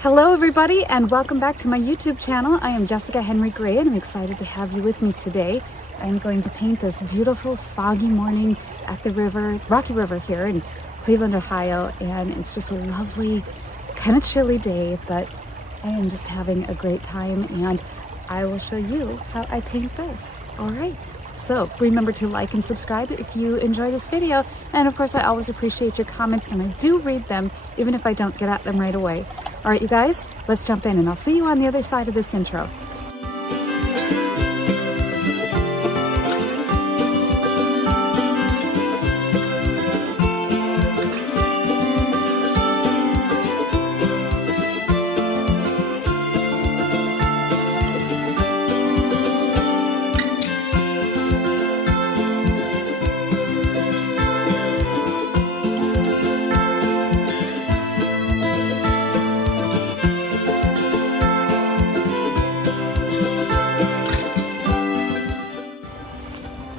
Hello everybody and welcome back to my YouTube channel. I am Jessica Henry Gray and I'm excited to have you with me today. I'm going to paint this beautiful foggy morning at the river, Rocky River here in Cleveland, Ohio, and it's just a lovely, kind of chilly day, but I am just having a great time and I will show you how I paint this. All right, so remember to like and subscribe if you enjoy this video, and of course I always appreciate your comments and I do read them even if I don't get at them right away. All right, you guys, let's jump in and I'll see you on the other side of this intro.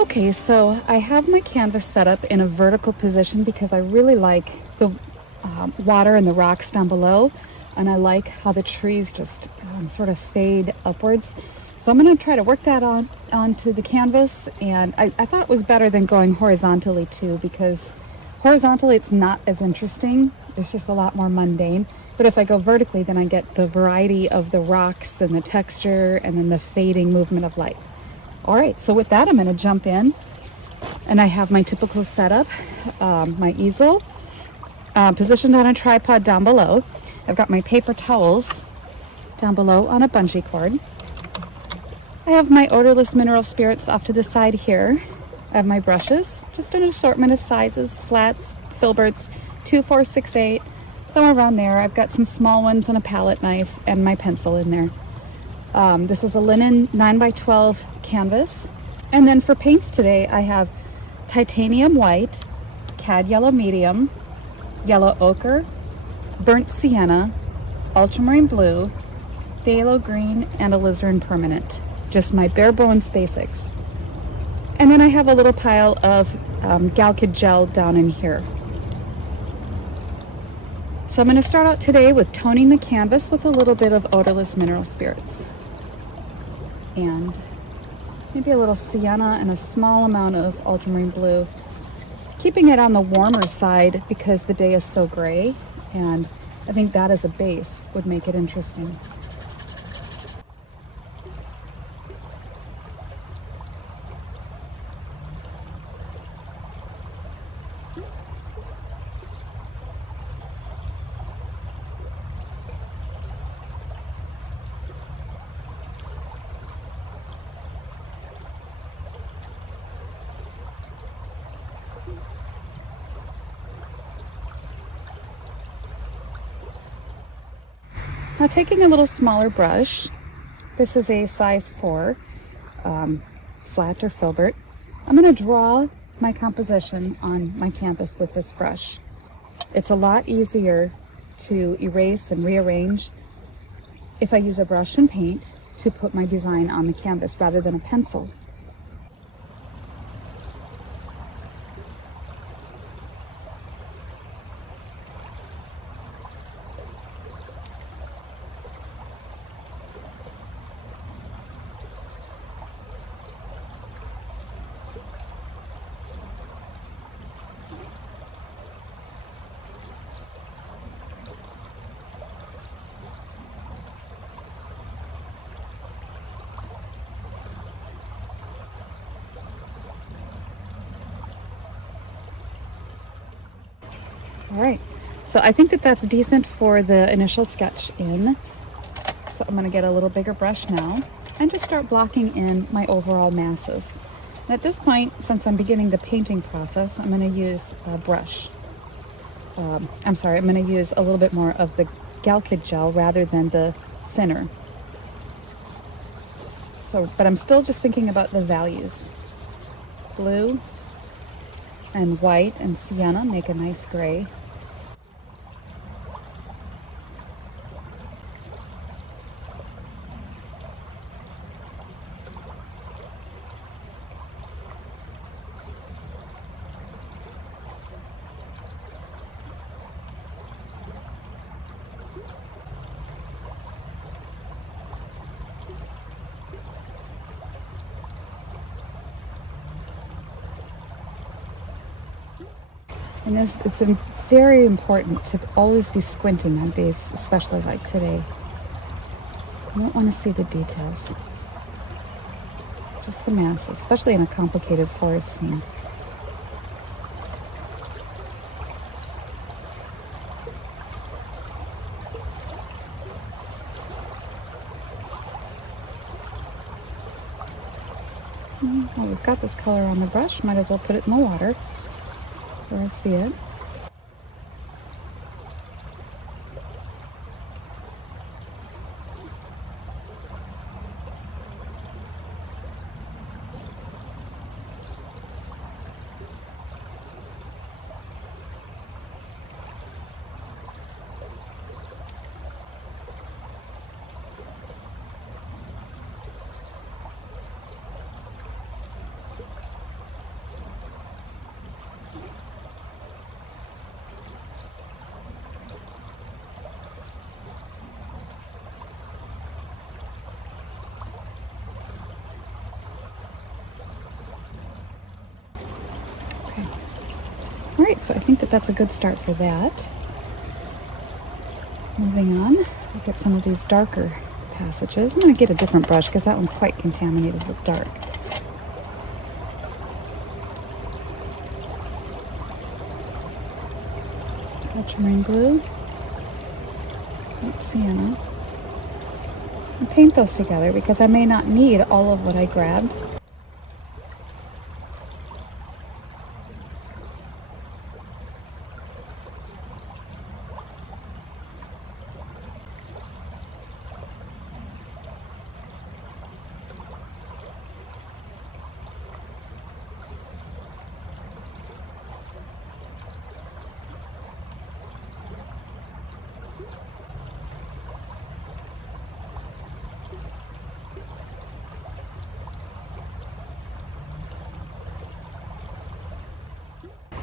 Okay, so I have my canvas set up in a vertical position because I really like the water and the rocks down below, and I like how the trees just sort of fade upwards. So I'm going to try to work that onto the canvas, and I thought it was better than going horizontally too, because horizontally it's not as interesting. It's just a lot more mundane. But if I go vertically, then I get the variety of the rocks and the texture and then the fading movement of light. All right, so with that, I'm going to jump in, and I have my typical setup, my easel positioned on a tripod down below. I've got my paper towels down below on a bungee cord. I have my odorless mineral spirits off to the side here. I have my brushes, just an assortment of sizes, flats, filberts, 2, 4, 6, 8, somewhere around there. I've got some small ones and a palette knife and my pencil in there. This is a linen 9x12 canvas. And then for paints today, I have titanium white, cad yellow medium, yellow ochre, burnt sienna, ultramarine blue, phthalo green, and alizarin permanent. Just my bare bones basics. And then I have a little pile of Galkid gel down in here. So I'm going to start out today with toning the canvas with a little bit of odorless mineral spirits. And maybe a little sienna and a small amount of ultramarine blue, keeping it on the warmer side because the day is so gray, and I think that as a base would make it interesting. Now, taking a little smaller brush, this is a size 4 flat or filbert, I'm going to draw my composition on my canvas with this brush. It's a lot easier to erase and rearrange if I use a brush and paint to put my design on the canvas rather than a pencil. All right, so I think that that's decent for the initial sketch in. So I'm going to get a little bigger brush now and just start blocking in my overall masses. And at this point, since I'm beginning the painting process, I'm going to use a brush. I'm going to use a little bit more of the Galkid gel rather than the thinner. So, but I'm still just thinking about the values. Blue and white and sienna make a nice gray. And very important to always be squinting on days, especially like today. You don't want to see the details, just the masses, especially in a complicated forest scene. Well, we've got this color on the brush, might as well put it in the water where I see it. All right, so I think that's a good start for that. Moving on, look at some of these darker passages. I'm going to get a different brush because that one's quite contaminated with dark. Ultramarine blue, sienna. And paint those together because I may not need all of what I grabbed.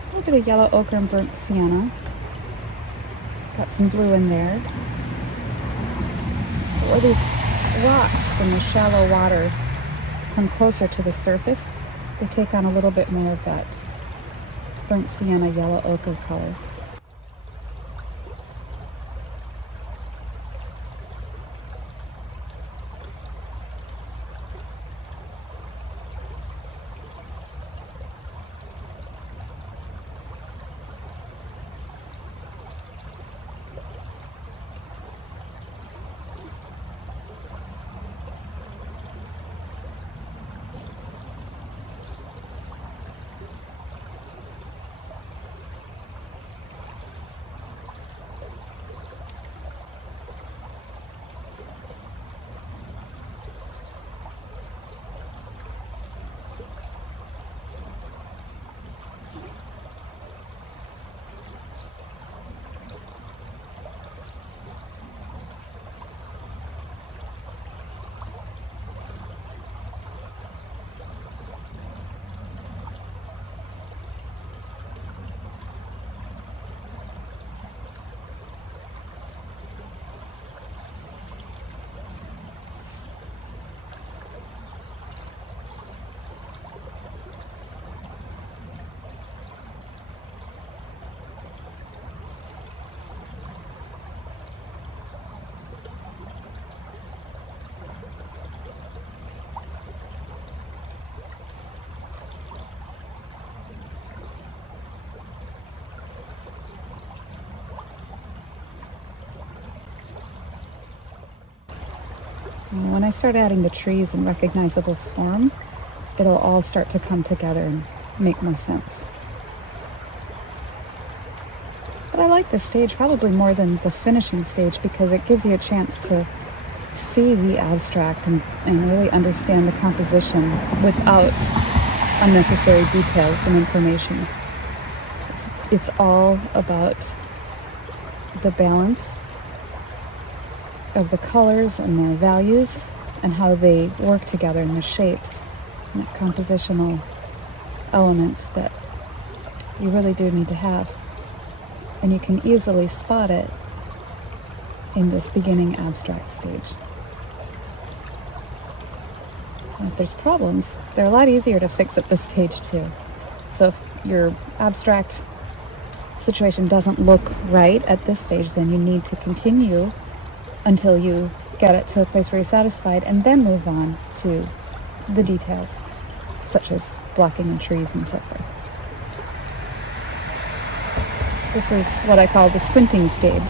A little bit of yellow ochre and burnt sienna. Got some blue in there. Where these rocks in the shallow water come closer to the surface, they take on a little bit more of that burnt sienna, yellow ochre color. When I start adding the trees in recognizable form, it'll all start to come together and make more sense. But I like this stage probably more than the finishing stage because it gives you a chance to see the abstract and really understand the composition without unnecessary details and information. It's all about the balance of the colors and the values and how they work together in the shapes and that compositional element that you really do need to have. And you can easily spot it in this beginning abstract stage. And if there's problems, they're a lot easier to fix at this stage too. So if your abstract situation doesn't look right at this stage, then you need to continue until you get it to a place where you're satisfied, and then move on to the details, such as blocking in trees and so forth. This is what I call the squinting stage.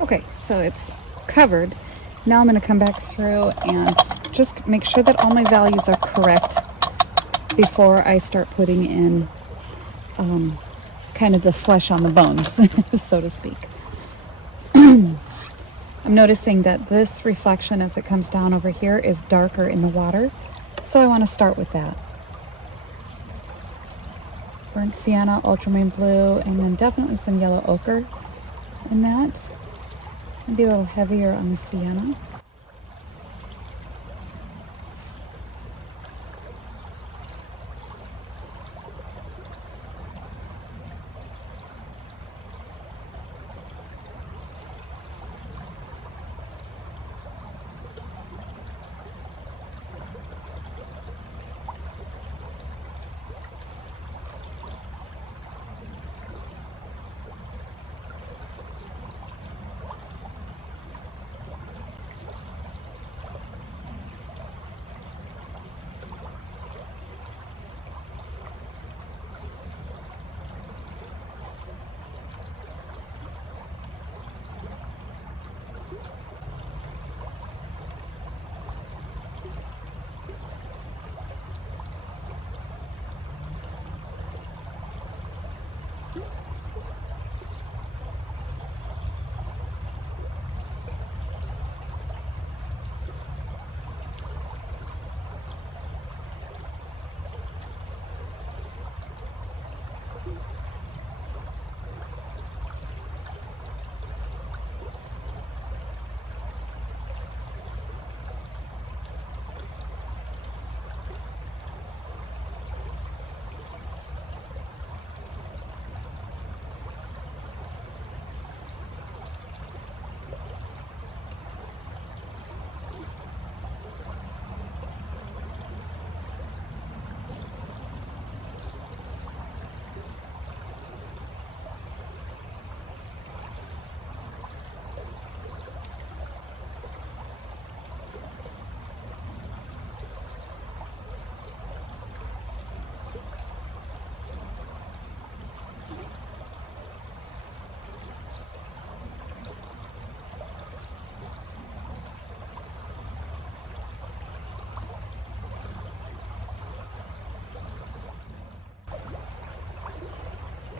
Okay, so it's covered. Now I'm going to come back through and just make sure that all my values are correct before I start putting in kind of the flesh on the bones, so to speak. I'm noticing that this reflection as it comes down over here is darker in the water, so I want to start with that. Burnt sienna, ultramarine blue, and then definitely some yellow ochre in that. Maybe a little heavier on the sienna.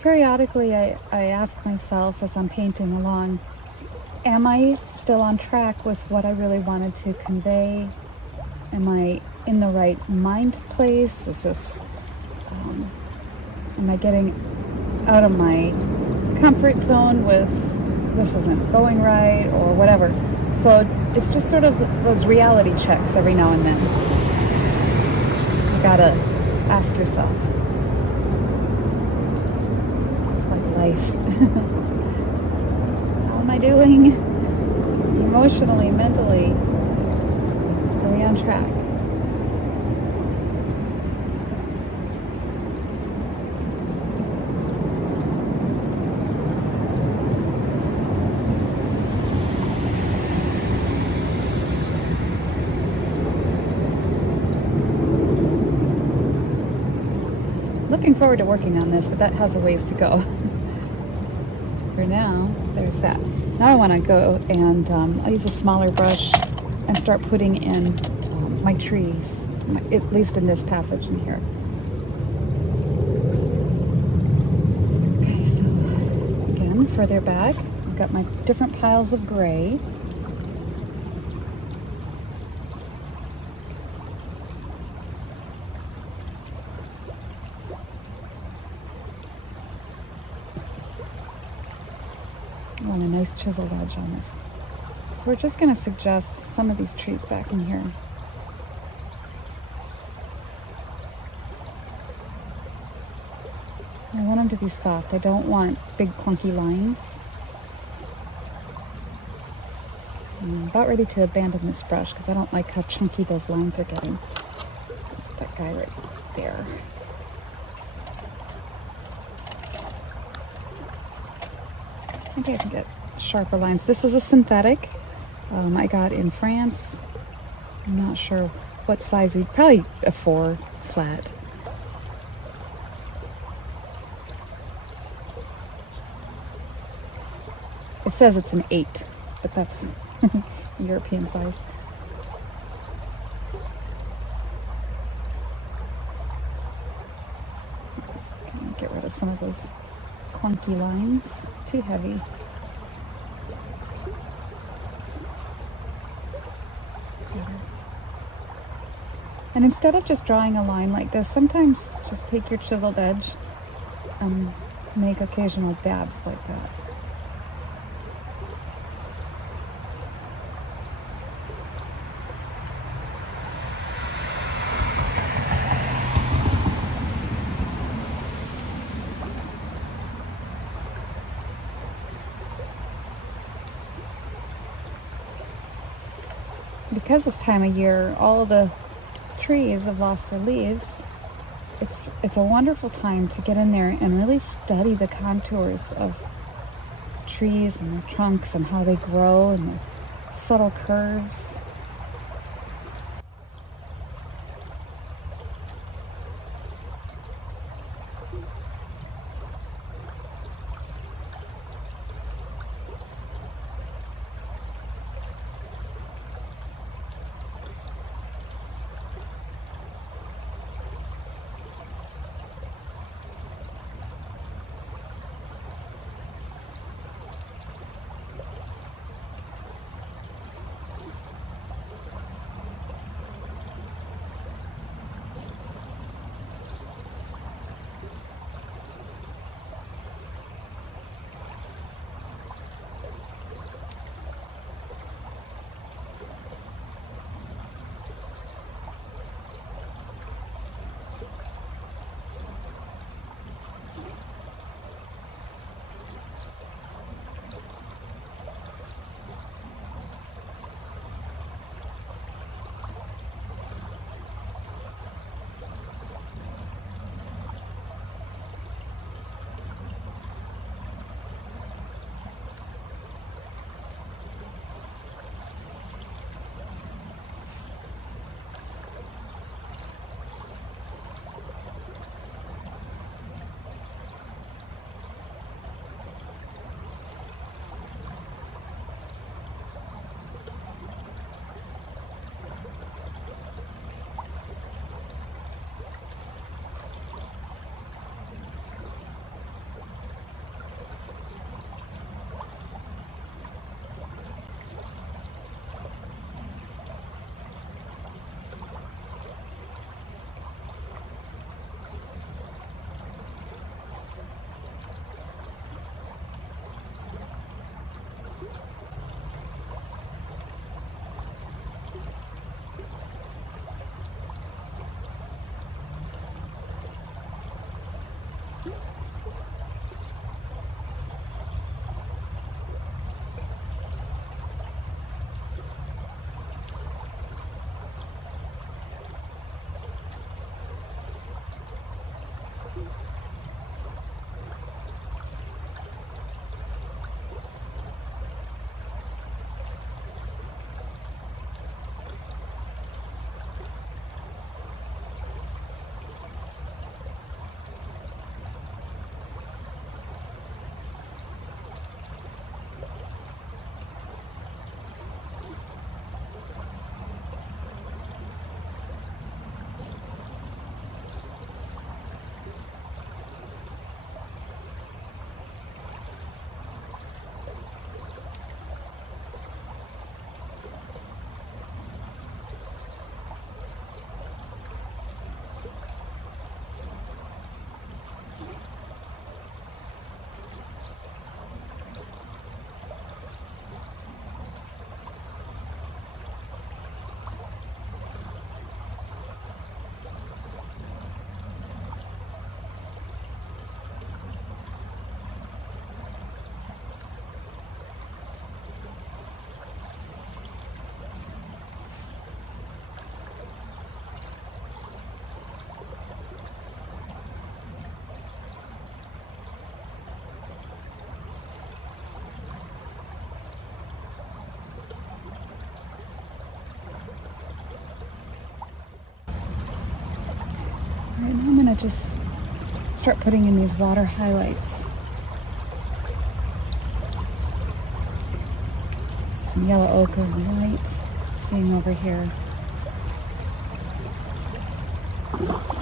Periodically, I ask myself as I'm painting along, am I still on track with what I really wanted to convey? Am I in the right mind place? Am I getting out of my comfort zone with this isn't going right or whatever? So it's just sort of those reality checks every now and then. You gotta ask yourself. Life. How am I doing? Emotionally, mentally? Are we on track? Looking forward to working on this, but that has a ways to go. For now, there's that. Now I want to go and I'll use a smaller brush and start putting in my trees, at least in this passage in here. Okay, so again, further back, I've got my different piles of gray. I want a nice chiseled edge on this. So we're just going to suggest some of these trees back in here. I want them to be soft. I don't want big clunky lines. I'm about ready to abandon this brush because I don't like how chunky those lines are getting. So put that guy right there. I think I can get sharper lines. This is a synthetic I got in France. I'm not sure what size, probably a 4 flat. It says it's an 8, but that's European size. Let's get rid of some of those clunky lines. Too heavy. And instead of just drawing a line like this, sometimes just take your chiseled edge and make occasional dabs like that. Because this time of year, all of the trees have lost their leaves, it's a wonderful time to get in there and really study the contours of trees and their trunks and how they grow and the subtle curves. Right now I'm going to just start putting in these water highlights. Some yellow ochre and white, seeing over here. Oh,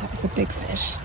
that was a big fish.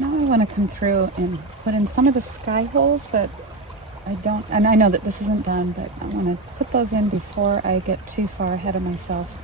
Now I want to come through and put in some of the sky holes that I don't, and I know that this isn't done, but I want to put those in before I get too far ahead of myself.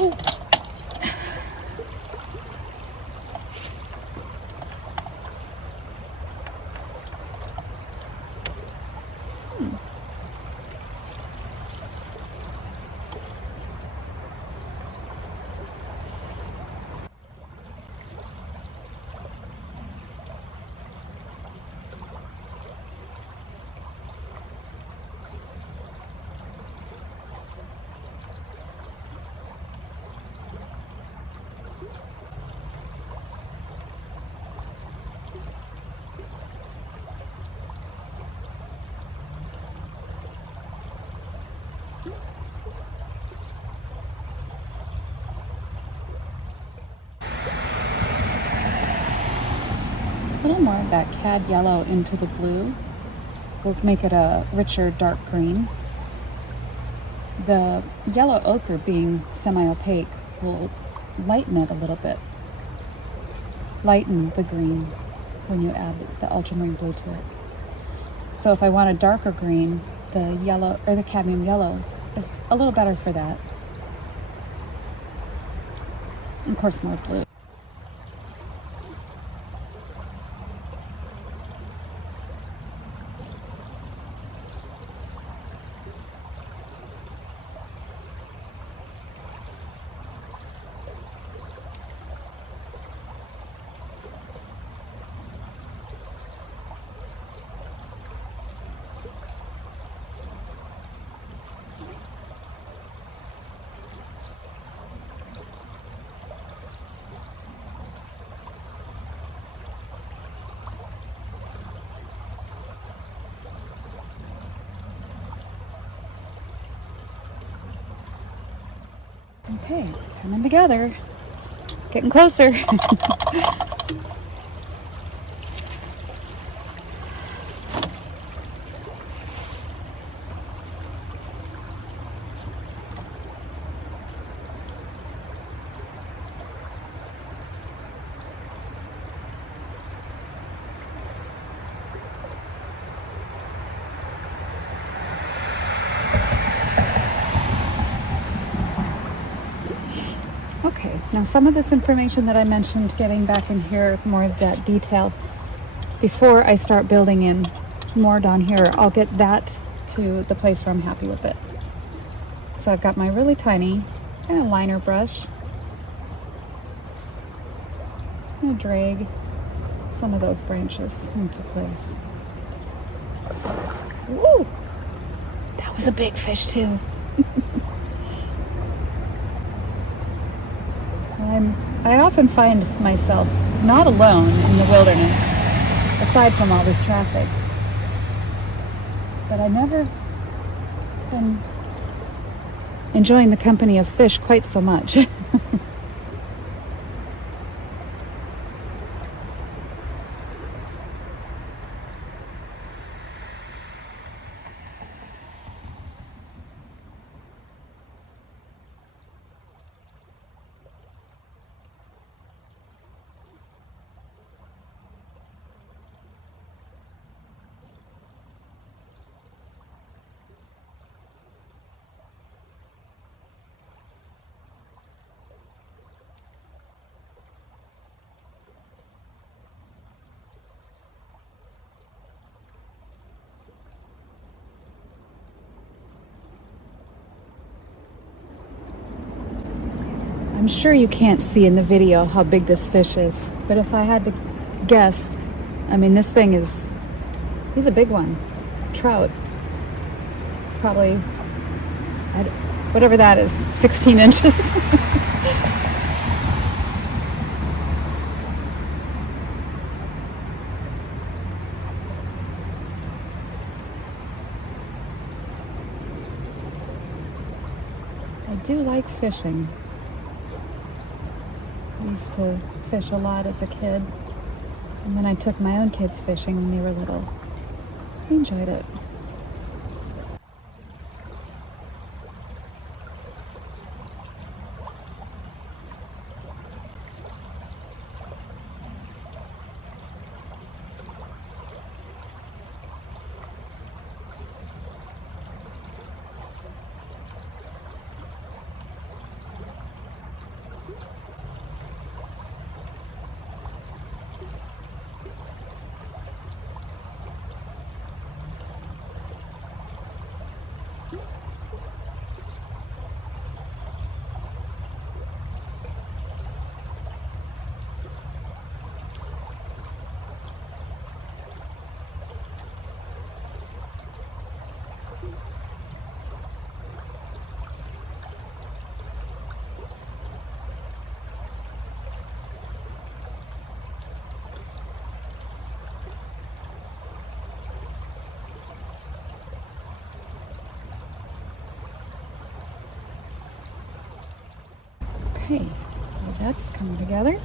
Ooh. A little more of that cad yellow into the blue will make it a richer dark green. The yellow ochre being semi-opaque will lighten it a little bit. Lighten the green when you add the ultramarine blue to it. So if I want a darker green, the yellow or the cadmium yellow is a little better for that. And of course, more blue. Okay, coming together, getting closer. Okay, now some of this information that I mentioned, getting back in here, more of that detail, before I start building in more down here, I'll get that to the place where I'm happy with it. So I've got my really tiny kind of liner brush. I'm going to drag some of those branches into place. Woo! That was a big fish too. I often find myself not alone in the wilderness, aside from all this traffic. But I never been enjoying the company of fish quite so much. I'm sure you can't see in the video how big this fish is, but if I had to guess, I mean, this thing he's a big one. Trout. Probably, whatever that is, 16 inches. I do like fishing. I used to fish a lot as a kid, and then I took my own kids fishing when they were little. I enjoyed it. Okay, so that's coming together.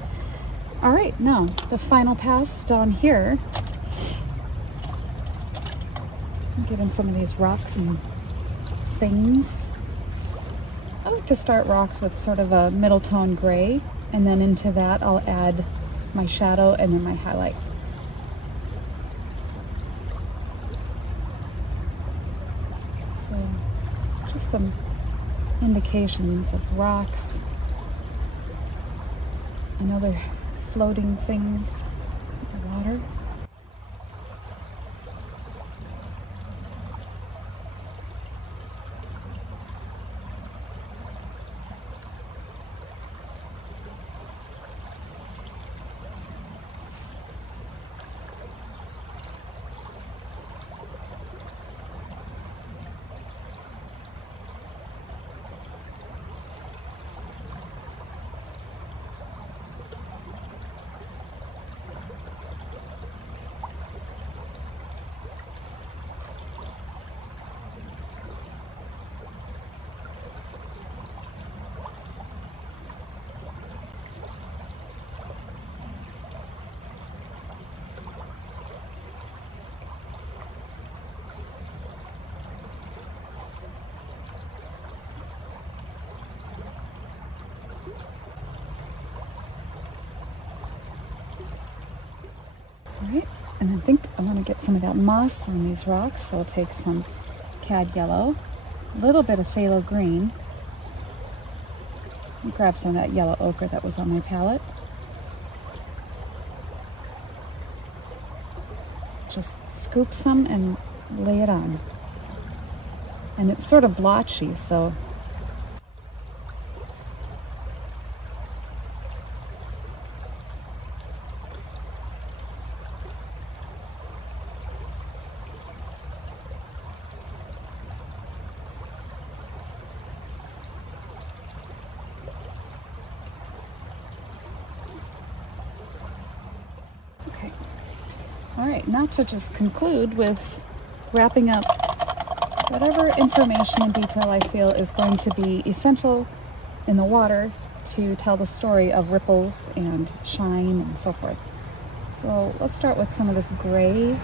All right, now the final pass down here. Get in some of these rocks and things. I like to start rocks with sort of a middle tone gray, and then into that I'll add my shadow and then my highlight. So just some indications of rocks and other floating things in the water. Alright, and I think I want to get some of that moss on these rocks, so I'll take some cad yellow, a little bit of phthalo green, and grab some of that yellow ochre that was on my palette. Just scoop some and lay it on. And it's sort of blotchy, so okay. All right, now to just conclude with wrapping up whatever information and detail I feel is going to be essential in the water to tell the story of ripples and shine and so forth. So let's start with some of this gray.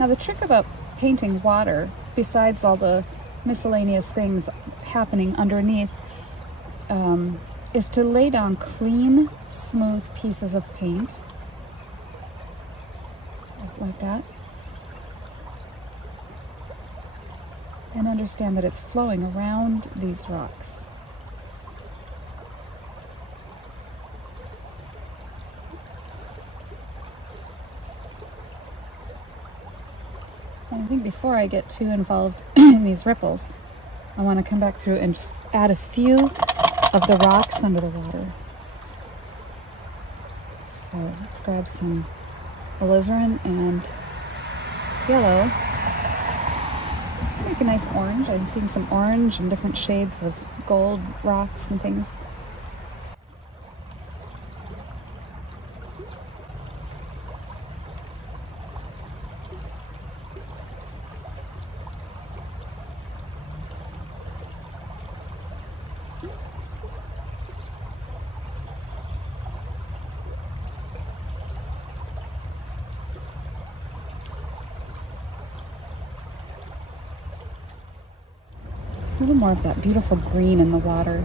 Now the trick about painting water, besides all the miscellaneous things happening underneath, is to lay down clean, smooth pieces of paint, like that, and understand that it's flowing around these rocks. And I think before I get too involved in these ripples, I want to come back through and just add a few of the rocks under the water. So let's grab some alizarin and yellow to make a nice orange. I'm seeing some orange and different shades of gold rocks and things. A little more of that beautiful green in the water.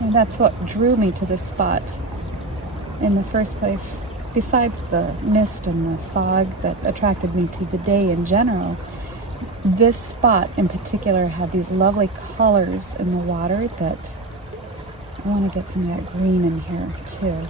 And that's what drew me to this spot in the first place. Besides the mist and the fog that attracted me to the day in general, this spot in particular had these lovely colors in the water that I want to get some of that green in here too.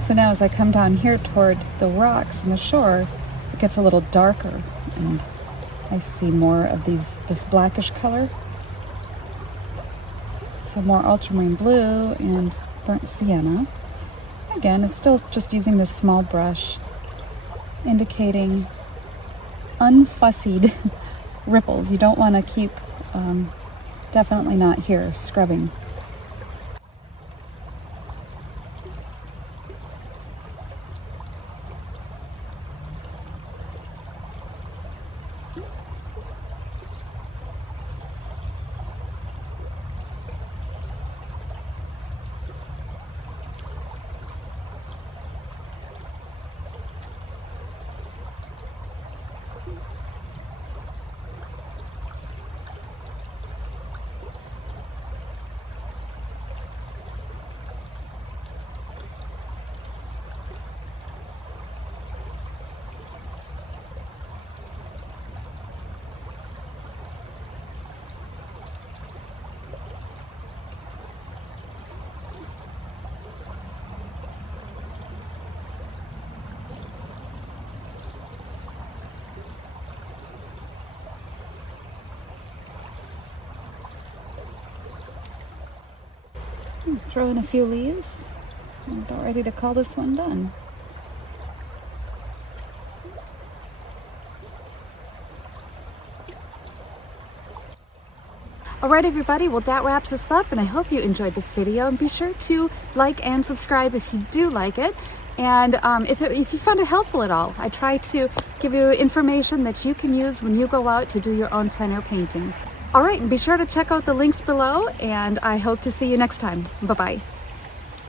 So now as I come down here toward the rocks and the shore, it gets a little darker and I see more of this blackish color. So more ultramarine blue and burnt sienna. Again, it's still just using this small brush, indicating unfussied ripples. You don't want to keep, definitely not here, scrubbing. Throw in a few leaves. I'm about ready to call this one done. All right, everybody, well, that wraps us up, and I hope you enjoyed this video, and be sure to like and subscribe if you do like it. And if you found it helpful at all, I try to give you information that you can use when you go out to do your own plein air painting. All right, and be sure to check out the links below, and I hope to see you next time. Bye-bye.